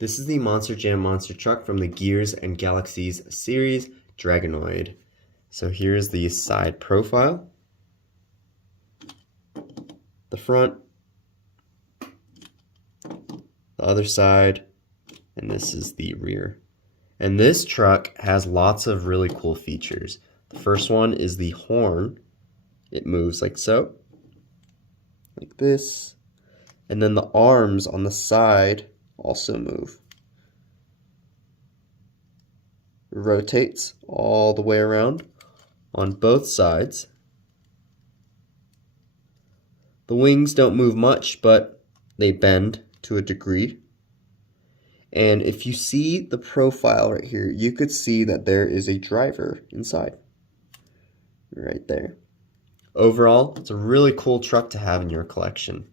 This is the Monster Jam monster truck from the Gears and Galaxies series, Dragonoid. So here's the side profile, the front, the other side, and this is the rear. And this truck has lots of really cool features. The first one is the horn. It moves like so, like this. And then the arms on the side also move. It rotates all the way around on both sides. The wings don't move much, but they bend to a degree. And if you see the profile right here, you could see that there is a driver inside. Right there. Overall, it's a really cool truck to have in your collection.